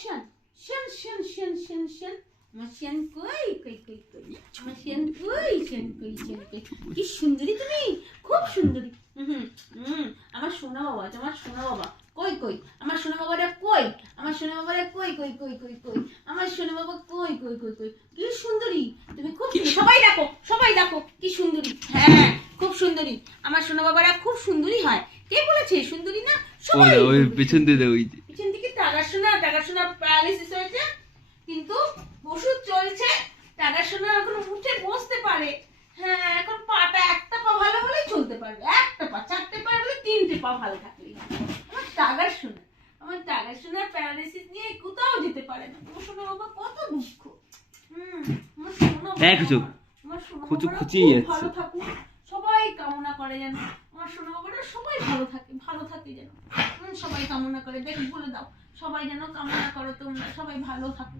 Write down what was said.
Xi'an Xi'an Xi'an Xi'an Xi'an Xi'an আমার Xi'an কই কই কই কই আমার শিয়ান কই শিয়ান কই শিয়ান কই কি সুন্দরী তুমি, খুব সুন্দরী। আমার সোনা বাবা, আমার সোনা বাবা কই কই, আমার সোনা বাবারা কই, আমার সোনা বাবারা কই কই কই কই কই, আমার সোনা বাবা কই কই কই কই, কি সুন্দরী তুমি, খুব সবাই দেখো, সবাই দেখো কি সুন্দরী। হ্যাঁ খুব সুন্দরী, আমার সোনা বাবারা খুব সুন্দরী হয়। কে বলেছে সুন্দরী না? সবাই ওই পিছন দিয়ে ওই পিছন দিকে টাকার সোনা প্যারালাইসিস হয়েছে, কিন্তু ওষুধ চলছে। টাকার সোনা এখন উঠে বসতে পারে। হ্যাঁ এখন পাটা একটা পা ভালো হলেই চলতে পারবে, একটা পা, চারটে পা হলে তিনটে পা ভালো থাকলেই। আমার টাকার সোনা, আমার টাকার সোনার প্যারালাইসিস নিয়ে কোথাও যেতে পারে না। তোমার সোনা বাবা কত দুঃখ। আমার সোনা আমার সোনা খুচিয়ে যাচ্ছে। ভালো থাকুক, সবাই কামনা করে যেন আমার সোনা বাবারা সবাই ভালো থাকে যেন। সবাই কামনা করে, দেখ বলে দাও, সবাই যেন কামনা করো তোমরা সবাই ভালো থাকো।